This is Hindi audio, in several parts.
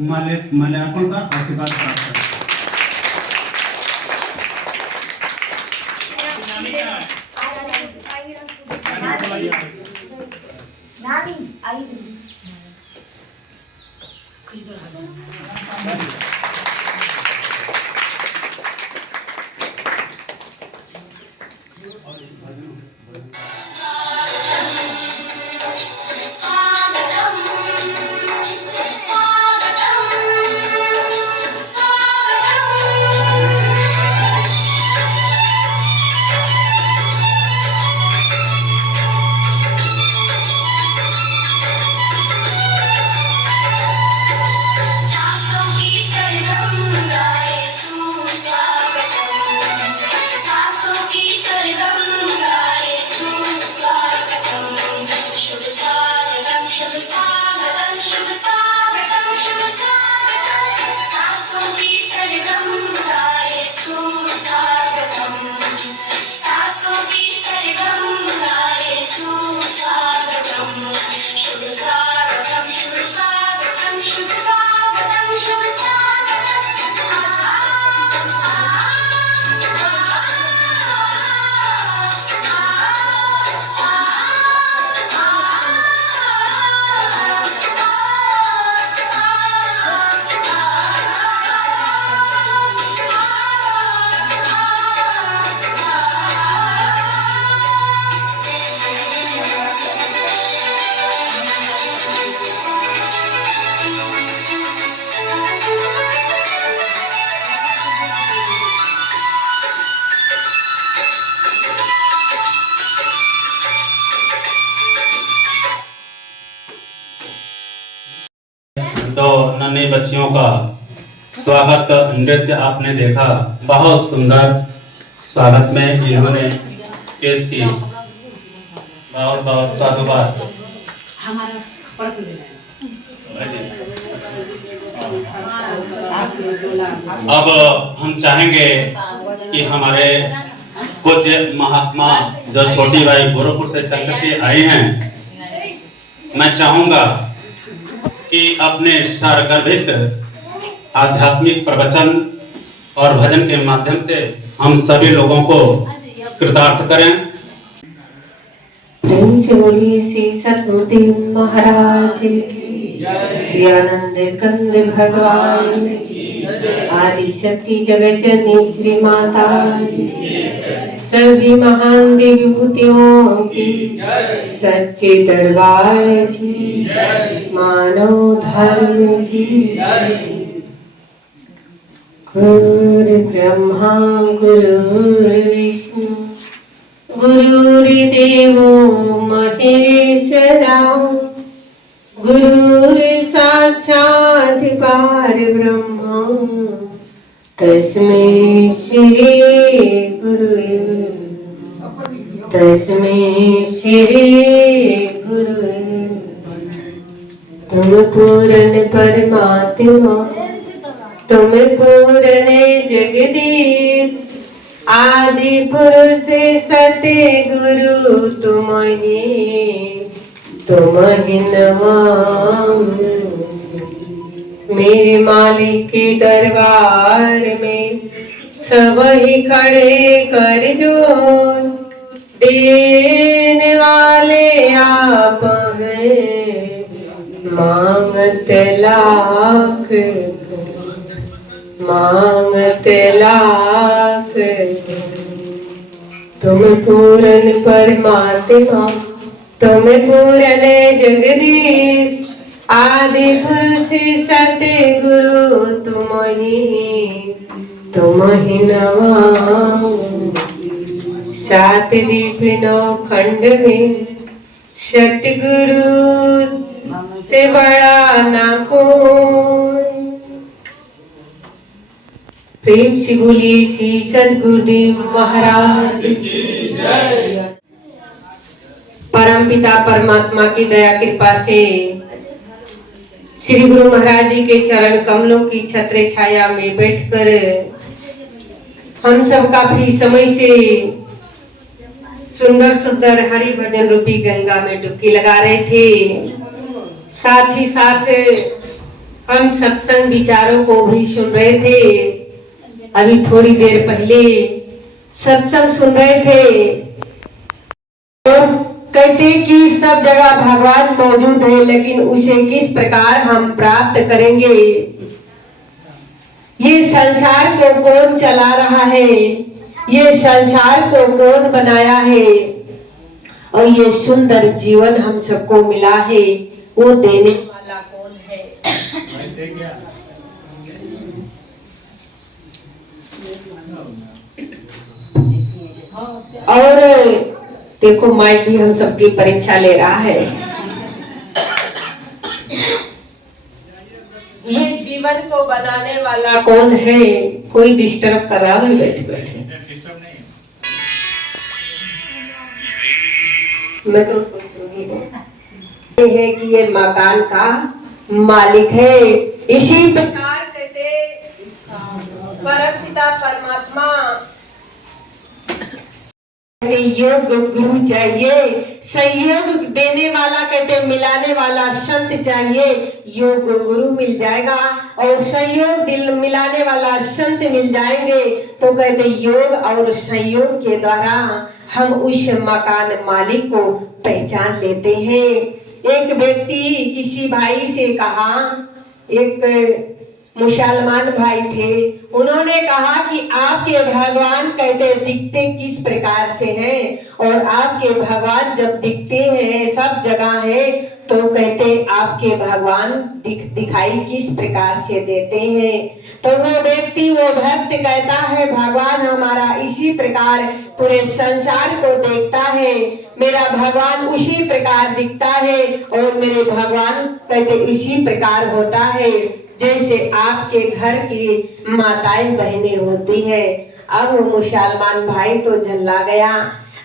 माल्यार्पण का आशीर्वाद प्राप्त करें। तो नन्हे बच्चियों का स्वागत नृत्य आपने देखा, बहुत सुंदर स्वागत में इन्होंने पेश की। बहुत बहुत साधुवाद। अब हम चाहेंगे कि हमारे कुछ महात्मा जो छोटी भाई गोरखपुर से चल के आए हैं, मैं चाहूंगा कि अपने सारगर्भित आध्यात्मिक प्रवचन और भजन के माध्यम से हम सभी लोगों को कृतार्थ करें। प्रेम से बोलिए श्री सद्गुरुदेव महाराज की, श्री आनंद कंद भगवान की, आदि शक्ति जगत जननी श्री माता की, सभी महान विभूतियों की, सच्चे दरबार की, मानव धर्म की। गुरु ब्रह्मा गुरु विष्णु गुरुर्देवो महेश्वरा, गुरुर् साक्षात् परब्रह्म, तस्मै श्री गुरुवे गुरुवे। तुम पूर्ण परमात्मा, तुम पूर्ण जगदीश, आदि पुरुष सत्य गुरु तुम्हें नमामि। मेरे मालिक के दरबार में सब ही खड़े कर जोर, देने वाले आप हैं, मांगत लाख तुम पूर्ण परमात्मा, तुम पूर्ण जगदीश, आदि पुरुष सत्य गुरु तुम्हें नमामि। सात दीप नौ खंड में सतगुरु से बड़ा ना कोई। प्रेम से बोलिए श्री सद्गुरुदेव महाराज की जय। परम पिता परमात्मा की दया कृपा से श्री गुरु महाराज जी के चरण कमलों की छत्र छाया में बैठकर हम सब काफी समय से सुंदर सुंदर हरि भजन रूपी गंगा में डुबकी लगा रहे थे। साथ ही साथ हम सत्संग विचारों को भी सुन रहे थे। अभी थोड़ी देर पहले सत्संग सुन रहे थे और कहते कि सब जगह भगवान मौजूद है, लेकिन उसे किस प्रकार हम प्राप्त करेंगे? ये संसार को कौन चला रहा है? ये संसार को कौन बनाया है? और ये सुंदर जीवन हम सबको मिला है, वो देने वाला कौन है? और देखो माइक भी हम सबकी परीक्षा ले रहा है। ये जीवन को बनाने वाला कौन है? कोई डिस्टर्ब कर रहा है बैठे बैठे। मैं तो सोच रही हूँ है कि ये मकान का मालिक है। इसी प्रकार कहते परम पिता परमात्मा योग गुरु चाहिए, सहयोग देने वाला कहते मिलाने वाला संत चाहिए। योग गुरु मिल जाएगा और सहयोग दिल मिलाने वाला संत मिल जाएंगे तो कहते योग और सहयोग के द्वारा हम उस मकान मालिक को पहचान लेते हैं। एक व्यक्ति किसी भाई से कहा, एक मुसलमान भाई थे, उन्होंने कहा कि आपके भगवान कहते दिखते किस प्रकार से हैं? और आपके भगवान जब दिखते हैं सब जगह है तो कहते आपके भगवान दिखाई किस प्रकार से देते हैं? तो वो व्यक्ति वो भक्त कहता है भगवान हमारा इसी प्रकार पूरे संसार को देखता है, मेरा भगवान उसी प्रकार दिखता है और मेरे भगवान कहते इसी प्रकार होता है जैसे आपके घर की माताएं बहनें होती है। अब वो मुसलमान भाई तो झल्ला गया,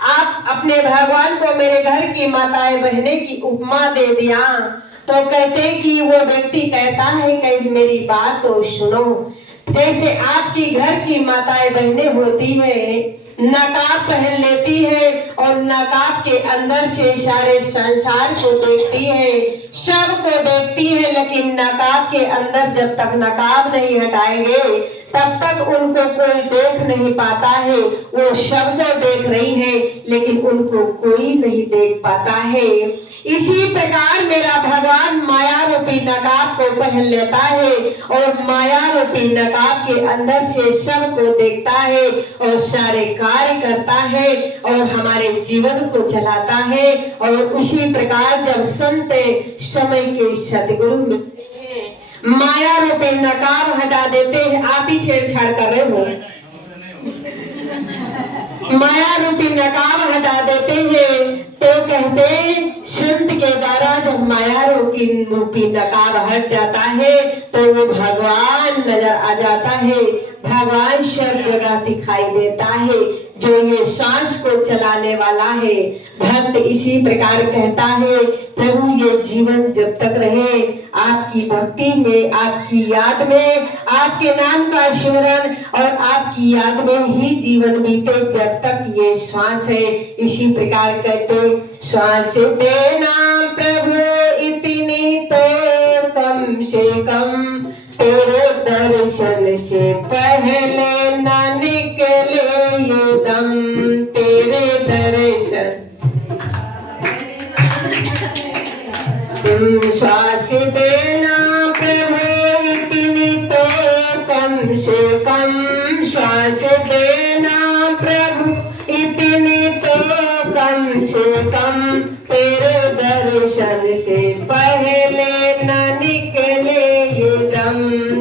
आप अपने भगवान को मेरे घर की माताएं बहनें की उपमा दे दिया। तो कहते कि वो व्यक्ति कहता है कि मेरी बात तो सुनो, जैसे आपकी घर की माताएं बहनें होती है, नकाब पहन लेती है और नकाब के अंदर से सारे संसार को देखती है, सबको देखती है, लेकिन नकाब के अंदर जब तक नकाब नहीं हटाएंगे तब तक उनको कोई देख नहीं पाता है। वो सबको देख रही है लेकिन उनको कोई नहीं देख पाता है। इसी प्रकार मेरा भगवान माया रूपी नकाब को पहन लेता है और माया रूपी नकाब के अंदर से सबको देखता है और सारे कार्य करता है और हमारे जीवन को चलाता है। और उसी प्रकार जब संत समय के सतगुरु मिलते हैं, माया रूपी नकाब हटा देते हैं। आप ही छेड़छाड़ कर रहे हो, माया रूपी नकाब हटा देते हैं तो कहते संत के द्वारा जब माया रूपी नकाब हट जाता है तो वो भगवान नजर आ जाता है, भगवान सब जगह दिखाई देता है जो ये सांस को चलाने वाला है। भक्त इसी प्रकार कहता है प्रभु ये जीवन जब तक रहे आपकी भक्ति में, आपकी याद में, आपके नाम का स्मरण और आपकी याद में ही जीवन बीते जब तक ये श्वास है। इसी प्रकार कहते श्वास देना प्रभु इतनी तो कम से कम, तेरे दर्शन से पहले न निकले ये दम, तेरे दर्शन श्वास देना प्रभु इतनी तो कम से कम, श्वास देना प्रभु इतनी तो कम से कम, तेरे दर्शन से पहले न निकले ये दम,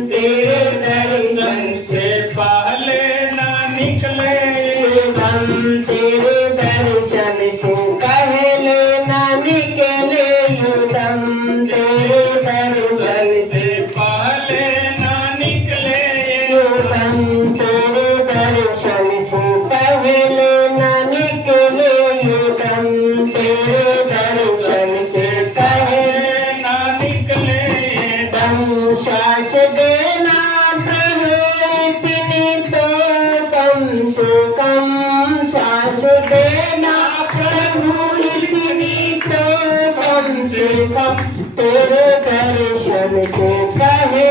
तेरे दर्शन से पहले न निकले ये दम, तेरे दर्शन से पहले न निकले ये दम, तेरे दर्शन से पहले न निकले ये दम, तेरे दर्शन से पहले न निकले ये दम, तेरे दर्शन से पहले न निकले ये दम। श्वास देना प्रभु इतनी तो कम से कम, श्वास देना प्रभु इतनी तो कम से कम, तेरे दर्शन से पहले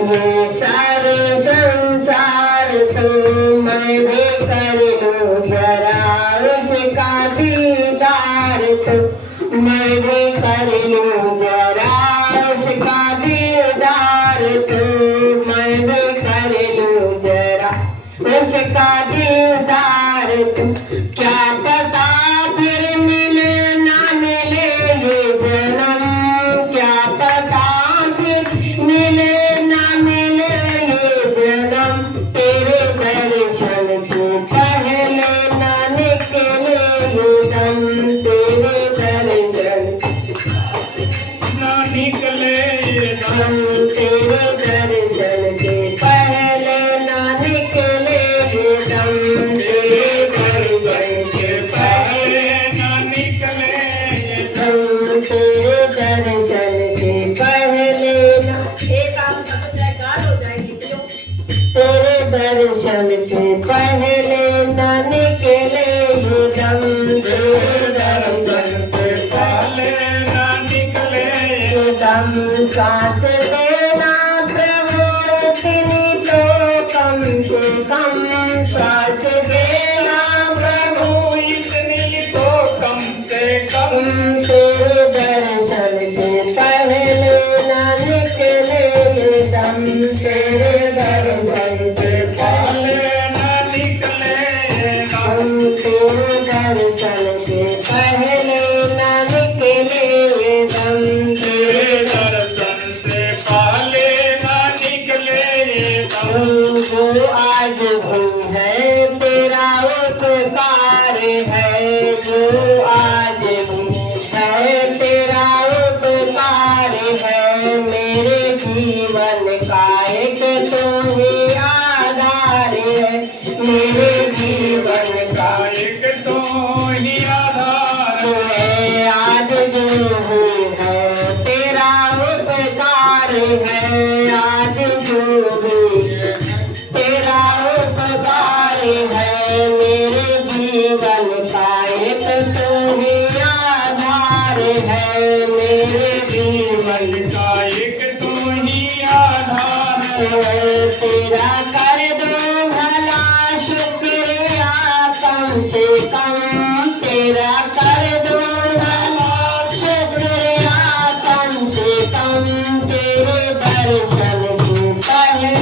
ये सारे संसार तो मैं भी कर लूं जरा उसका दीदार तो मैं भी कर लूं जरा उसका दीदार तो मैं भी कर लूं जरा उसका दीदार तो क्या पता फिर मिले ना मिले ये जन्म क्या पता फिर मिले ना मिले ये जन्म तेरे दर्शन से पहले ना निकले ये दम तेरे दर्शन ना निकले ये दम तेरे दर्शन से पहले ना निकले ये दम तेरे दर्शन से पहले ना निकले ये दम तेरे दर्शन से पहले ना एक आप जयकार हो जाएगी क्यों तेरे दर्शन से पहले ना निकले ये दम तेरे दर्शन से पहले ना निकले ये दम सांस लेना प्रभु इतनी तो कम से कम सांस लेना प्रभु इतनी तो कम से कम तेरे दर्शन से पहले ना निकले ये दम तेरे दर्शन से पहले ना निकले ये दम तेरे दर्शन से पहले ना निकले ये दम तेरे दर्शन से पहले ना निकले ये दम जो आज भी है तेरा उपकार है जो आज भी है तेरा उपकार है मेरे जीवन का एक तो ही आधार है मेरे जीवन का एक तो ही आधार है आज जो भी है तेरा उपकार है आज जो भी है तेरा उपकार है मेरे जीवन का एक तो ही आधार है मेरे जीवन का एक तो ही आधार है तेरा कर दो भला शुक्रिया कम से कम तेरा कर दो भला शुक्रिया कम से कम तेरे दर्शन से पहले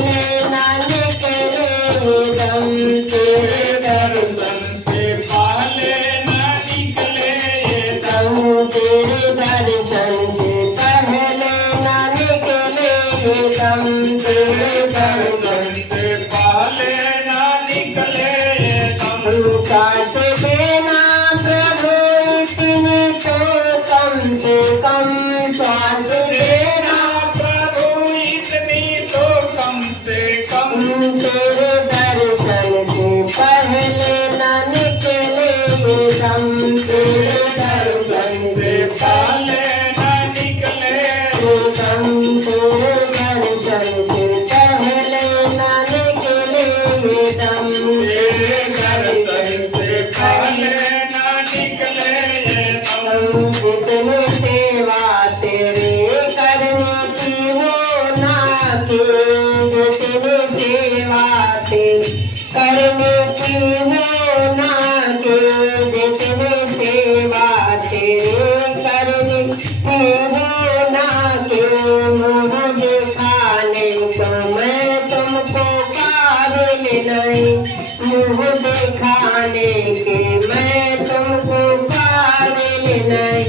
ना निकले ये दम तेरे दर्शन से पहले ना निकले ये दम तेरे दर्शन से पहले ना निकले ये दम तेरे दर्शन से पहले ना निकले ये दम सांस देना प्रभु इतनी तो कम से कम सांस देना प्रभु इतनी तो कम से कम तेरे दर्शन से पहले ना निकले ये दम तेरे दर्शन से पहले ना निकले ये दम तेरे दर्शन से पहले ना निकले ये दम तेरे दर्शन से पहले ना निकले ये दम जितनी सेवा तेरे करने की हो ना के जितनी सेवा तेरे करने की हो ना के जितनी सेवा तेरे करने की हो ना के मुझे खाने को मैं तुमको काबिल नहीं मुँह दिखाने के मैं तुमको काबिल नहीं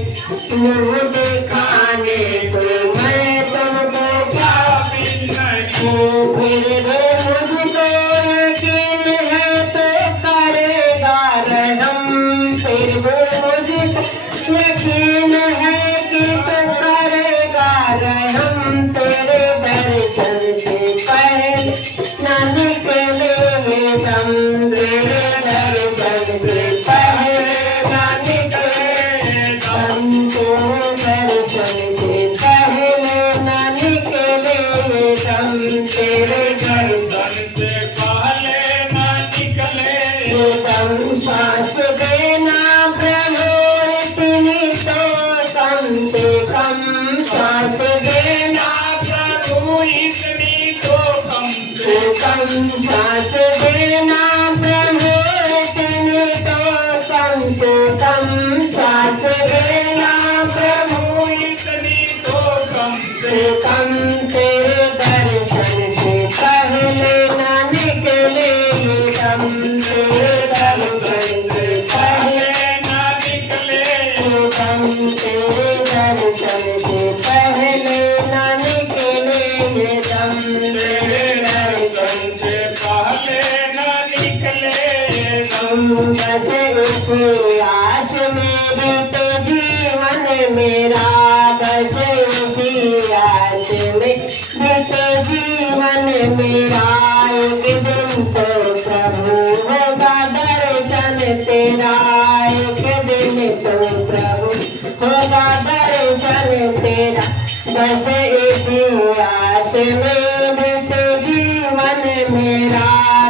मुँह दिखाने को मैं तुमको काबिल नहीं फिर भी मुझको यकीन है तो करेगा रहम फिर भी मुझको यकीन है कि तो करेगा रहम तेरे दर्शन से पहले ना निकले ये दम तेरे दर्शन से पहले ना निकले दम तेरे दर्शन से पहले ना निकले ये दम तेरे दर्शन से पहले ना निकले ये दम सांस देना प्रभु इतनी तो कम से कम सांस देना प्रभु इतनी इतनी तो कम से कम सांस देना प्रभु इतनी तो कम से कम सांस देना प्रभु इतनी तो कम से कम तेरे दर्शन से पहले न निकले कम तेरे दर्शन से पहले ना निकले कम तेरे दर्शन से पहले न निकले दम तेरे दर्शन से पहले ना निकले बस इसी आस में तो जीवन मेरा बस इसी आस में तो जीवन मेरा एक दिन तो प्रभु होगा दर्शन तेरा एक दिन तो प्रभु होगा दर्शन तेरा बस इसी आस में बस जीवन मेरा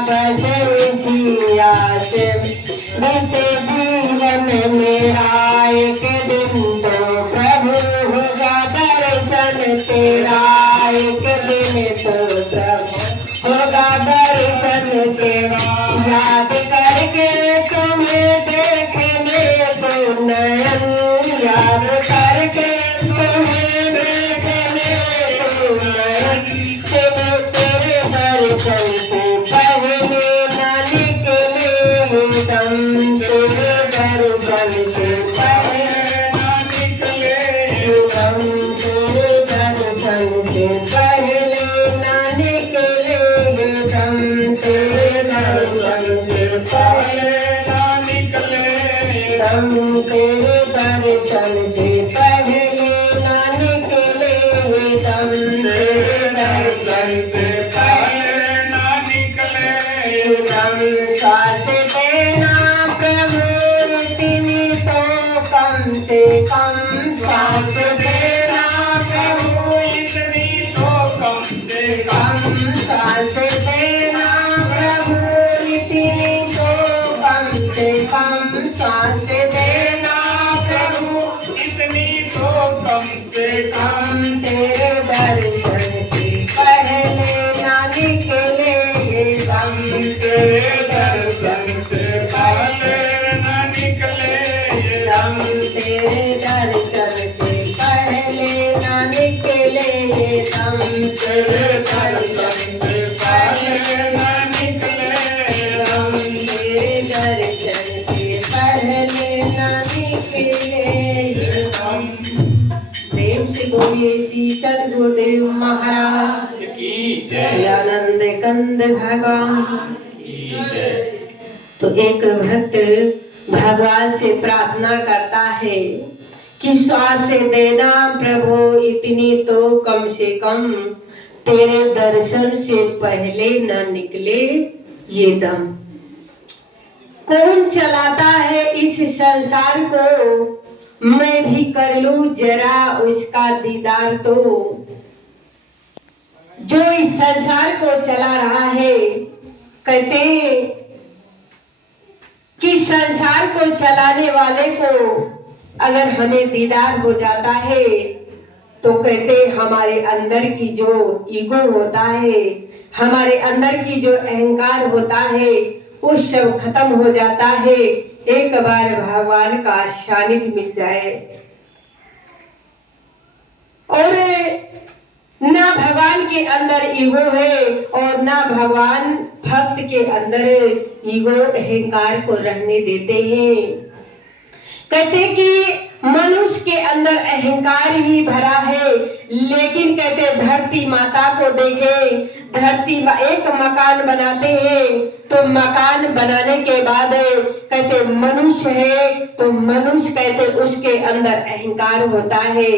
बस इसी आस में बस जीवन मेरा एक दिन तो प्रभु होगा दर्शन तेरा एक दिन तो प्रभु होगा दर्शन तेरा याद करके तुम्हें देखने को नयन याद करके तुम्हें देखने को नयन तेरे दर्शन से पहले न निकले दम तेरे दर्शन से पहले ना निकले दम तेरे दर्शन से पहले न निकले दम तेरे दर्शन से पहले ना निकले दम तेरे दर्शन से पहले न निकले दम तेरे दर्शन से पहले ना निकले दम सांस देना प्रभु इतनी तो कम से कम सांस देना प्रभु इतनी तो कम से कम सांस देना प्रभु इतनी तो कम से कम सांस देना प्रभु इतनी तो कम से हम तेरे दर्शन से पहले न निकले हम तेरे दर्शन से पहले ना निकले हम तेरे दर्शन से पहले न निकले हम तेरे दर्शन से पहले ना निकले हम तेरे दर्शन से पहले न निकले प्रेम से बोलिए श्री सद्गुरुदेव महाराज की जय आनंद कंद भगवान की जय। तो एक भक्त भगवान से प्रार्थना करता है कि श्वास देना प्रभु इतनी तो कम से कम तेरे दर्शन से पहले न निकले ये दम। कौन चलाता है इस संसार को मैं भी कर लूं जरा उसका दीदार। तो जो इस संसार को चला रहा है कहते कि संसार को चलाने वाले को अगर हमें दीदार हो जाता है तो कहते हमारे अंदर की जो ईगो होता है, हमारे अंदर की जो अहंकार होता है वो सब खत्म हो जाता है। एक बार भगवान का सानिध्य मिल जाए और ना भगवान के अंदर ईगो है और ना भगवान भक्त के अंदर ईगो अहंकार को रहने देते हैं। कहते कि मनुष्य के अंदर अहंकार ही भरा है, लेकिन कहते धरती माता को देखे, धरती एक मकान बनाते हैं तो मकान बनाने के बाद कहते मनुष्य है तो मनुष्य कहते उसके अंदर अहंकार होता है।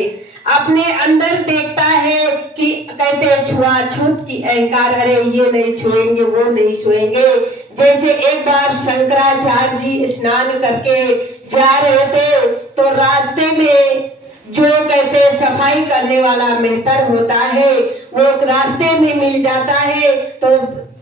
अपने अंदर देखता है कि कहते छुआछूत की अहंकार, अरे ये नहीं छुएंगे वो नहीं छुएंगे। जैसे एक बार शंकराचार्य जी स्नान करके जा रहे थे तो रास्ते में जो कहते सफाई करने वाला मेहतर होता है वो रास्ते में मिल जाता है तो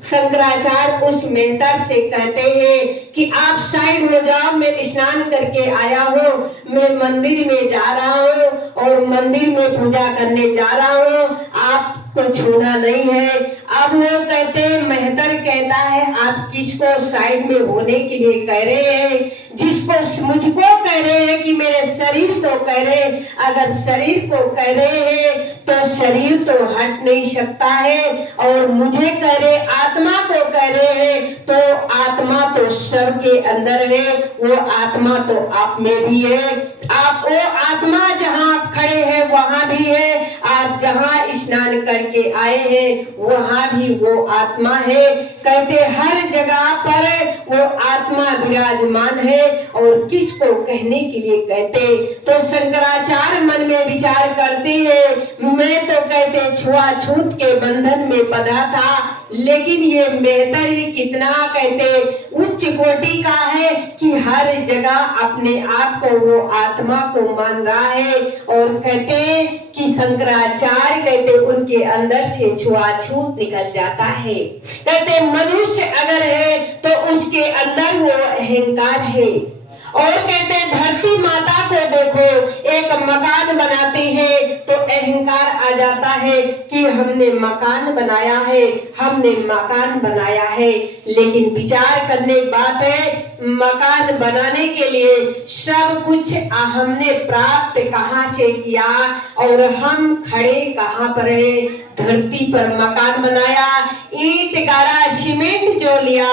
शंकराचार्य उस मेहतर से कहते हैं कि आप साइड हो जाओ, मैं स्नान करके आया हूँ, मैं मंदिर में जा रहा हूँ और मंदिर में पूजा करने जा रहा हूँ, आप को छूना नहीं है। अब वो कहते मेहतर कहता है आप किसको साइड में होने के लिए कह रहे हैं? जिसको मुझको कह रहे हैं कि मेरे शरीर को कह रहे हैं। अगर शरीर को कह रहे हैं तो शरीर तो हट नहीं सकता है, और मुझे कह रहे आत्मा को कह रहे हैं तो आत्मा तो सबके अंदर है, वो आत्मा तो आप में भी है। आप वो आत्मा जहाँ आप खड़े हैं वहां भी है, आप जहाँ स्नान करके आए हैं वहां भी वो आत्मा है। कहते हर जगह पर वो आत्मा विराजमान है। और किसको कहने के लिए कहते? तो शंकराचार्य मन में विचार करते हैं, मैं तो कहते छुआछूत के बंधन में बंधा था, लेकिन ये मेहतर ही कितना कहते उच्च कोटि का है कि हर जगह अपने आप को वो आत्मा को मान रहा है। और कहते कि शंकराचार्य कहते उनके अंदर से छुआछूत निकल जाता है। कहते मनुष्य अगर है तो उसके अंदर वो अहंकार है। और कहते हैं धरती माता को देखो, एक मकान बनाती है तो अहंकार आ जाता है कि हमने मकान बनाया है, हमने मकान बनाया है। लेकिन विचार करने की बात है, मकान बनाने के लिए सब कुछ हमने प्राप्त कहाँ से किया और हम खड़े कहाँ पर है? धरती पर मकान बनाया, ईंट गारा सीमेंट जो लिया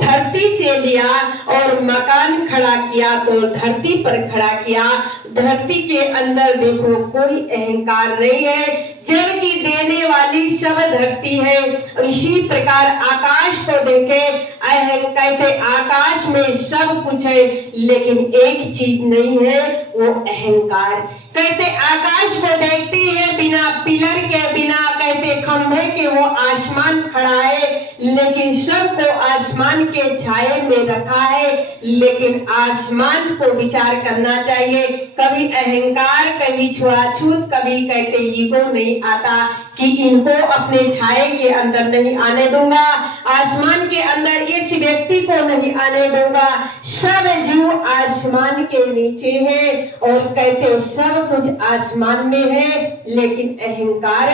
धरती से लिया और मकान खड़ा किया तो धरती पर खड़ा किया। धरती के अंदर देखो कोई अहंकार नहीं है, जल की देने वाली सब धरती है। इसी प्रकार आकाश को देखे, कहते आकाश में सब कुछ है लेकिन एक चीज नहीं है, वो अहंकार। कहते आकाश को देखते हैं बिना पिलर के, बिना कहते खंभे के वो आसमान खड़ा है, लेकिन सबको आसमान के छाये में रखा है। लेकिन आसमान को विचार करना चाहिए, कभी अहंकार, कभी छुआछूत, कभी कहते ईगो नहीं आता कि इनको अपने छाये के अंदर नहीं आने दूंगा, आसमान के अंदर इस व्यक्ति को नहीं आने दूंगा। सब जीव आसमान के नीचे है और कहते सब कुछ आसमान में है, लेकिन अहंकार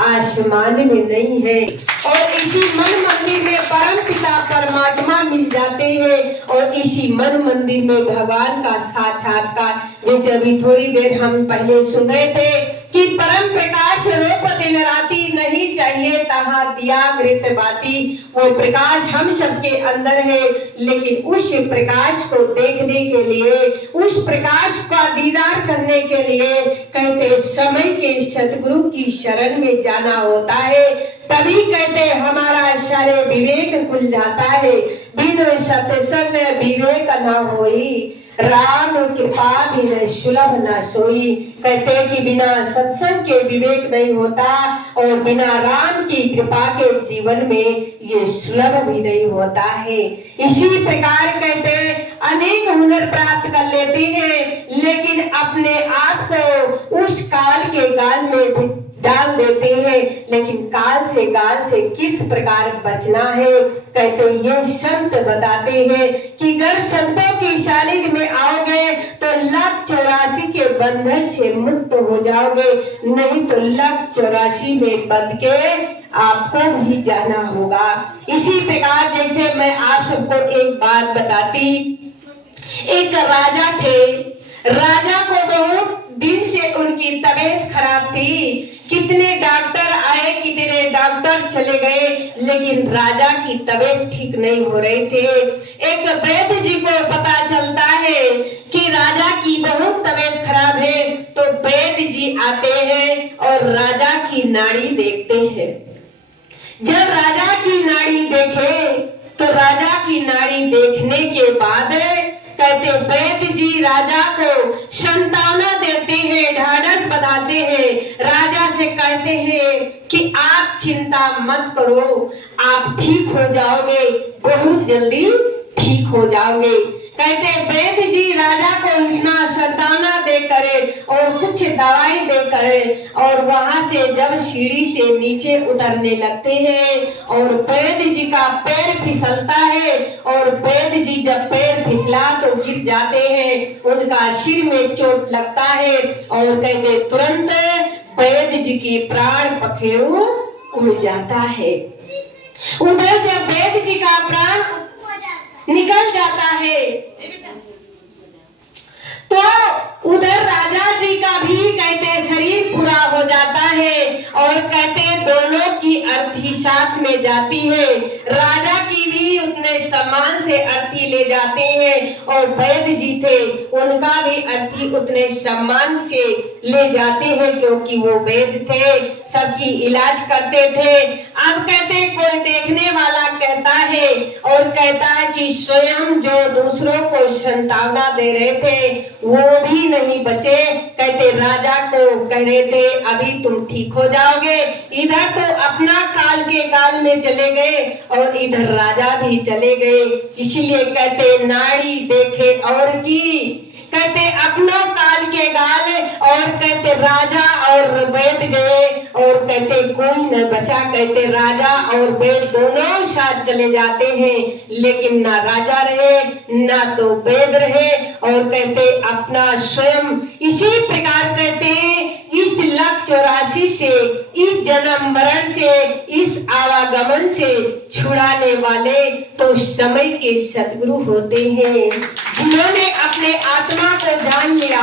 आसमान में नहीं है। और इसी मन मंदिर में परम पिता परमात्मा मिल जाते हैं और इसी मन मंदिर में भगवान का साक्षात्कार। जैसे अभी थोड़ी देर हम पहले सुन रहे थे कि परम प्रकाश रूप दिन राती, नहीं चाहिए तहाँ दिया घृत बाती। वो प्रकाश हम सबके अंदर है, लेकिन उस प्रकाश को देखने के लिए, उस प्रकाश का दीदार करने के लिए कहते समय के सतगुरु की शरण में जाना होता है। तभी कहते हमारा सारे विवेक खुल जाता है। बिनु सत्संग विवेक न होई, राम कृपा बिन सुलभ न सोई। कहते कि बिना सत्संग के विवेक नहीं होता और बिना राम की कृपा के जीवन में ये सुलभ भी नहीं होता है। इसी प्रकार कहते अनेक हुनर प्राप्त कर लेते हैं, लेकिन अपने आप को उस काल के गाल में डाल देते हैं। लेकिन काल से गाल से किस प्रकार बचना है? कहते ये संत बताते हैं कि अगर संतों की सानिध्य में आओगे तो 1,84 के बंधन से मुक्त हो जाओगे, नहीं तो 1,84 में बंध के आपको भी जाना होगा। इसी प्रकार जैसे मैं आप सबको एक बात बताती, एक राजा थे, राजा को बहुत दिन से उनकी तबीयत खराब थी, कितने डॉक्टर आए, कितने डॉक्टर चले गए, लेकिन राजा की तबीयत ठीक नहीं हो रही थे। एक वैद्य जी को पता चलता है कि राजा की बहुत तबीयत खराब है, तो वैद्य जी आते हैं और राजा की नाड़ी देखते हैं। जब राजा की नाड़ी देखे तो राजा की नाड़ी देखने के बाद कहते वैद्य जी राजा को सांत्वना देते हैं, ढाढ़स बंधाते हैं, राजा से कहते हैं कि आप चिंता मत करो, आप ठीक हो जाओगे, बहुत जल्दी ठीक हो जाओगे। कहते वैद्य जी राजा को इतना सांत्वना दे करे और कुछ दवाई दे करे और वहां से जब सीढ़ी से नीचे उतरने लगते हैं और वैद्य जी का पैर फिसलता है और वैद्य जी जब पैर फिसला तो गिर जाते हैं, उनका सिर में चोट लगता है और कहते तुरंत वैद्य जी की प्राण पखेरु उड़ जाता है। उधर जब वैद्य जी का प्राण निकल जाता है तो उधर राजा जी का भी कहते शरीर पूरा हो जाता है और कहते दोनों की अर्थी साथ में जाती है। राजा की भी उतने सम्मान से अर्थी ले जाते हैं और वैद्य जी थे उनका भी अर्थी उतने सम्मान से ले जाते हैं क्योंकि वो वैद्य थे, सबकी इलाज करते थे। अब कहते कोई देखने वाला कहता है और कहता है कि स्वयं जो दूसरों को संतावना दे रहे थे वो भी नहीं बचे। कहते राजा को कह रहे थे अभी तुम ठीक हो जाओगे, इधर तो अपना काल के गाल में चले गए और इधर राजा भी चले गए। इसलिए कहते नाड़ी देखे और की कहते अपना काल के गाल और कहते राजा और वैद्य गए और कहते कोई न बचा। कहते राजा और वैद्य दोनों साथ चले जाते हैं लेकिन ना राजा रहे ना तो वैद्य रहे और कहते अपना स्वयं इसी प्रकार कहते इस 1,84 से इस जन्म मरण से इस आवागमन से छुड़ाने वाले तो समय के सद्गुरु होते हैं जिन्होंने अपने आत्मा को जान लिया,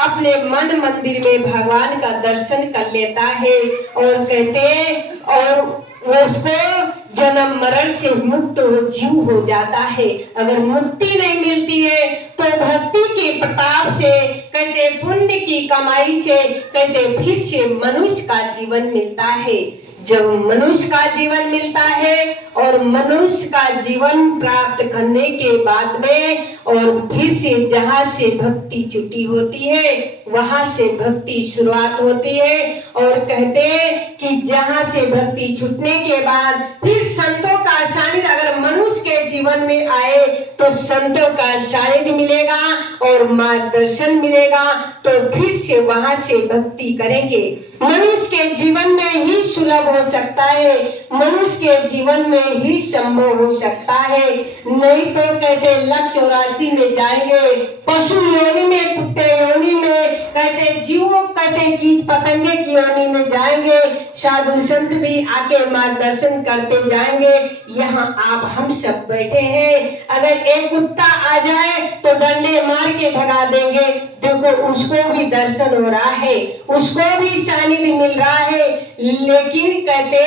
अपने मन मंदिर में भगवान का दर्शन कर लेता है और कहते और वो उसको जन्म मरण से मुक्त हो जीव हो जाता है। अगर मुक्ति नहीं मिलती है तो भक्ति के प्रताप से कहते पुण्य की कमाई से कहते फिर से मनुष्य का जीवन मिलता है। जब मनुष्य का जीवन मिलता है और मनुष्य का जीवन प्राप्त करने के बाद में और फिर से जहाँ से भक्ति छुट्टी होती है वहां से भक्ति शुरुआत होती है और कहते कि जहाँ से भक्ति छूटने के बाद फिर संतों का सानिध्य अगर मनुष्य के जीवन में आए तो संतों का सानिध्य मिलेगा और मार्गदर्शन मिलेगा तो फिर से वहां से भक्ति करेंगे। मनुष्य के जीवन में ही सुलभ हो सकता है, मनुष्य के जीवन में ही संभव हो सकता है। नहीं तो कहते 1,84 में जाएंगे, पशु योनि में, कुत्ते योनि में, कहते जीवों कहते कीट पतंगे की योनि में जाएंगे। साधु संत भी आके मार्गदर्शन करते जाएंगे। यहाँ आप हम सब बैठे हैं, अगर एक कुत्ता आ जाए तो डंडे मार के भगा देंगे। देखो उसको भी दर्शन हो रहा है, उसको भी सानिध्य मिल रहा है, लेकिन कहते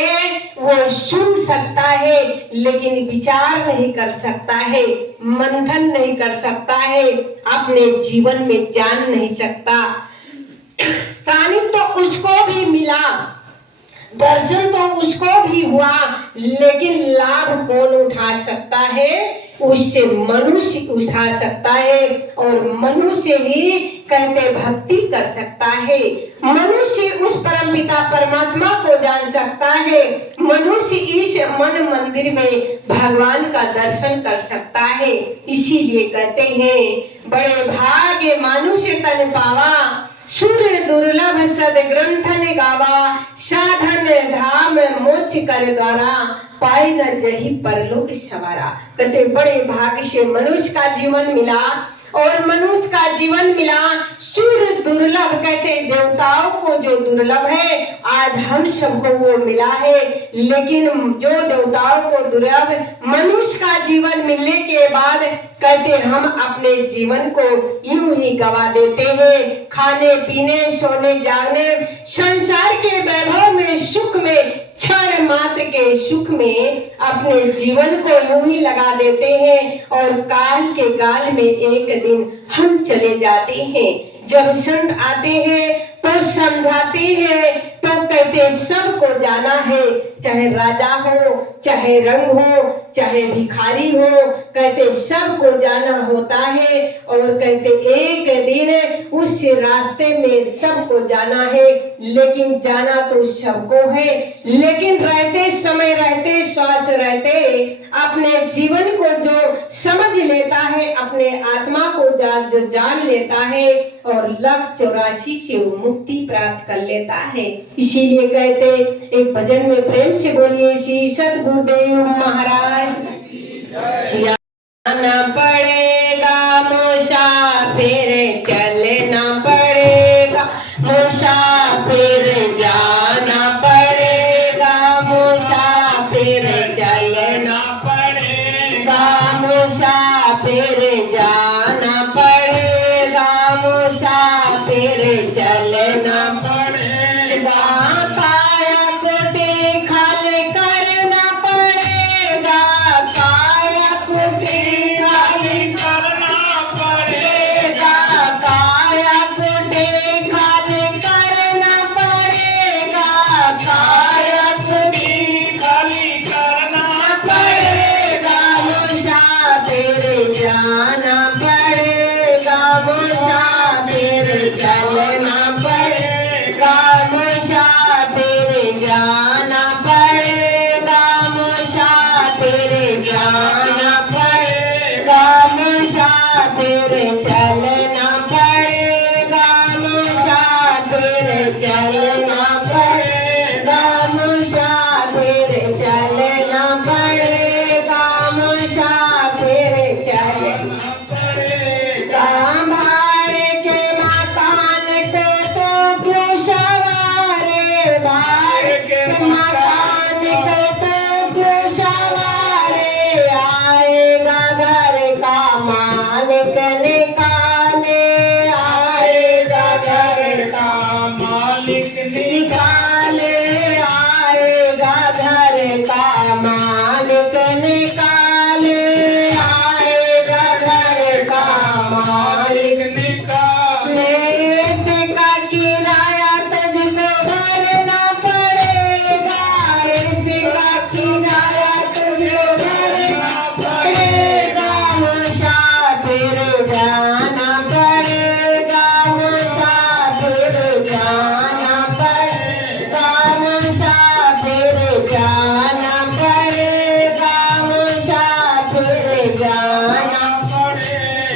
वो सुन सकता है लेकिन विचार नहीं कर सकता है, मंथन नहीं कर सकता है, अपने जीवन में जान नहीं सकता। सानिध्य तो उसको भी मिला, दर्शन तो उसको भी हुआ, लेकिन लाभ कौन उठा सकता है? उससे मनुष्य उठा सकता है और मनुष्य ही कहते भक्ति कर सकता है। मनुष्य उस परमपिता परमात्मा को जान सकता है, मनुष्य इस मन मंदिर में भगवान का दर्शन कर सकता है। इसीलिए कहते हैं बड़े भाग्य मानुष तन पावा, सूर्य दुर्लभ सद ग्रंथन गावा, साधन धाम मोक्ष कर द्वारा, पाए न जही परलोक सवारा। कहते बड़े भाग्य से मनुष्य का जीवन मिला और मनुष्य का जीवन मिला। सूर्य दुर्लभ कहते देवताओं को जो दुर्लभ है आज हम सबको वो मिला है, लेकिन जो देवताओं को दुर्लभ मनुष्य का जीवन मिलने के बाद कहते हम अपने जीवन को यूं ही गवा देते हैं। खाने पीने सोने जागने संसार के वैभव में सुख में क्षण मात्र के सुख में अपने जीवन को यूं ही लगा देते हैं और काल के गाल में एक दिन हम चले जाते हैं। जब संत आते हैं तो समझाते हैं तो कहते सबको जाना है, चाहे राजा हो चाहे रंग हो चाहे भिखारी हो, कहते सबको जाना होता है और कहते एक दिन उस रास्ते में सबको जाना है। लेकिन जाना तो सबको है, लेकिन रहते समय रहते श्वास रहते अपने जीवन को जो समझ लेता है, अपने आत्मा को जो जान लेता है और 1,84 से वो मुक्ति प्राप्त कर लेता है। इसीलिए कहते एक भजन में प्रेम से बोलिए श्री सद्गुरुदेव महाराज। जाना पड़ेगा मुसाफिर, चलना पड़ेगा मुसाफिर, मुसाफिर चलना पड़ेगा, मुसाफिर जाना पड़ेगा, मुसाफिर चलना पड़ेगा, काया कुटी खाली करना पड़ेगा, काया कुटी खाली करना पड़ेगा, काया कुटी खाली करना पड़ेगा, काया कुटी खाली करना पड़ेगा, मुसाफिर जाना पड़ेगा, मुसाफिर चलना पड़ेगा, मुसाफिर जाना पड़ेगा, मुसाफिर जाना पड़ेगा, मुसाफिर चलना पड़ेगा, मुसाफिर चलना पड़ेगा, मुसाफिर चलना पड़ेगा, मुसाफिर चलना पड़ेगा, भाई के मकान पे तो क्यों सवारे, भाई के मकान पे तो क्यों सवारे, आएगा घर का मालिक निकाले, आएगा घर का मालिक निकाले, आएगा घर का मालिक निकाले, आएगा घर का मालिक निकाले, इसका किराया तुझको भरना पड़ेगा, इसका किराया तुझको भरना पड़ेगा, मुसाफिर जाना पड़ेगा, मुसाफिर जाना पड़ेगा, मुसाफिर जाना पड़ेगा, मुसाफिर जाना पड़ेगा,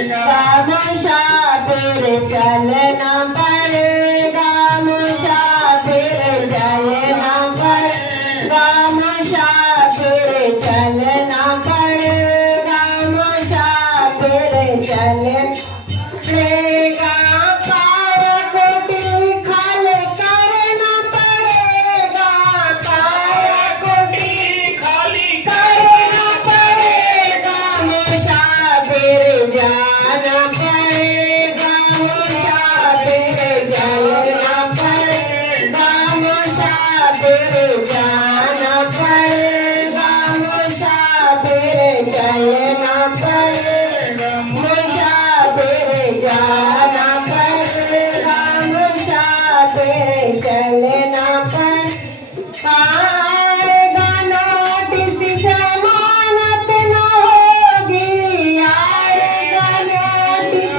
मुसाफिर चलना पड़ेगा, मुसाफिर चलना पड़ेगा, मुसाफिर चलना पड़ेगा, मुसाफिर चलना पड़ेगा, काया कुटी खाली करना पड़ेगा, काया कुटी खाली करना पड़ेगा, मुसाफिर जाना पड़ेगा, मुसाफिर चलना पड़ेगा, मुसाफिर जाना पड़ेगा, मुसाफिर चलना पड़ेगा, मुसाफिर जाना पड़ेगा, मुसाफिर चलना पड़ेगा, आएगा नोटिस जमानत न होगी, आएगा नोटिस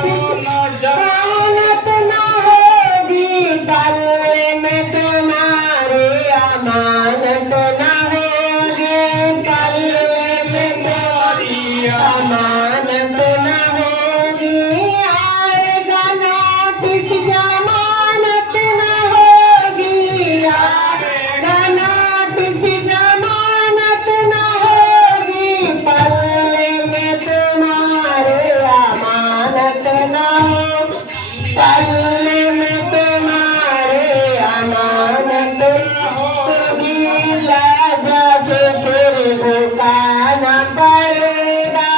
जमानत न होगी, गले में तुम्हारे अमानत न होगी, गले में तुम्हारी अमानत न होगी, आएगा नोटिस जमानत न होगी, आएगा नोटिस जमानत न होगी, पल्ले में तुम्हारे अमानत न होगी, पल्ले में तुम्हारे अमानत न होगी, लाजा से सिर झुकाना पड़ेगा,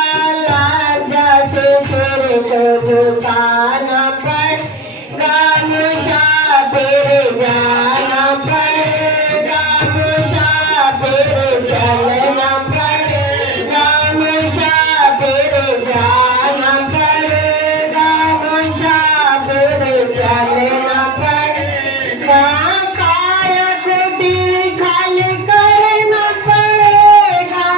लाजा से सिर को झुकाना पड़ेगा, मुसाफिर जाना पड़ेगा, मुसाफिर चलना पड़ेगा, मुसाफिर जाना पड़ेगा, मुसाफिर चलना पड़ेगा, काया कुटी खाली करना पड़ेगा,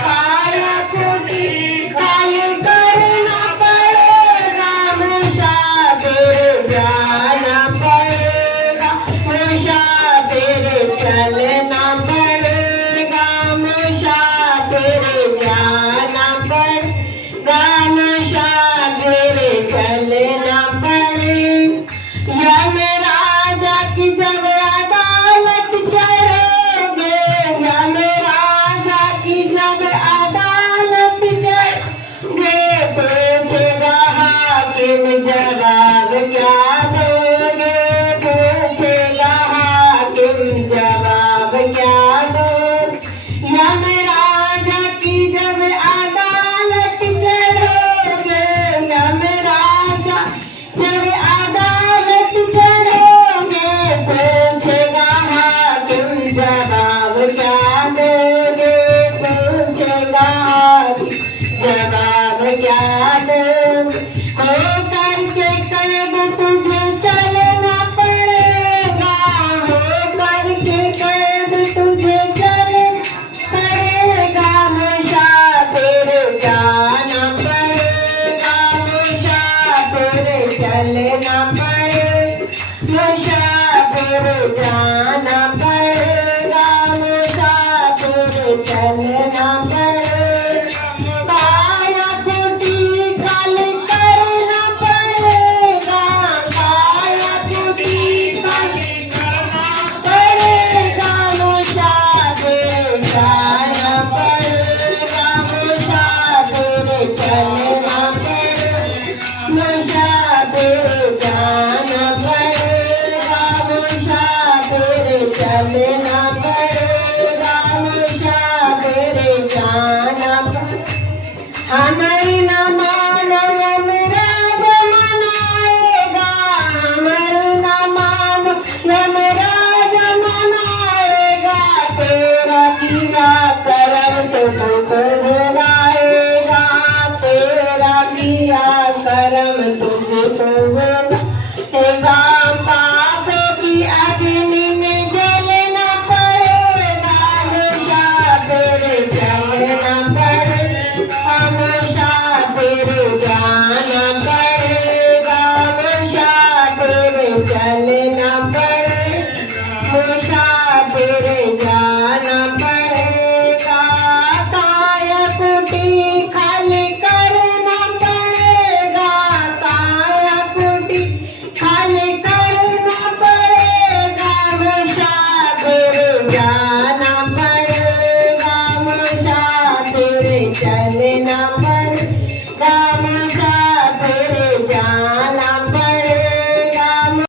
काया कुटी खाली करना पड़ेगा, मुसाफिर जाना पड़ेगा, मुसाफिर चलना पड़ेगा, मुसाफिर जाना पड़ेगा, मुसाफिर चलना पड़ेगा, यम राजा की जब अदालत चढ़ोगे, यम राजा की जब अदालत चढ़ोगे, पूछेगा हाकिम जवाब क्या दोगे, पूछेगा हाकिम जवाब क्या दोगे, यम जवाब ज्ञान हो करके कर्म तुझे चलना पड़ेगा, हो करके कर्म तुझे चलना पड़ेगा, मुसाफिर जाना पड़ेगा, मुसाफिर चलना पड़ेगा, मुसाफिर जाना पड़ेगा, मुसाफिर चलना पड़ेगा, काया टूटी कल करना पड़ेगा, काया टूटी कल करना पड़ेगा, मुसाफिर जाना पड़ेगा, मुसाफिर चलना पड़ेगा, मुसाफिर जाना पड़ेगा, मुसाफिर चलना पड़ेगा, मुसाफिर जाना पड़ेगा।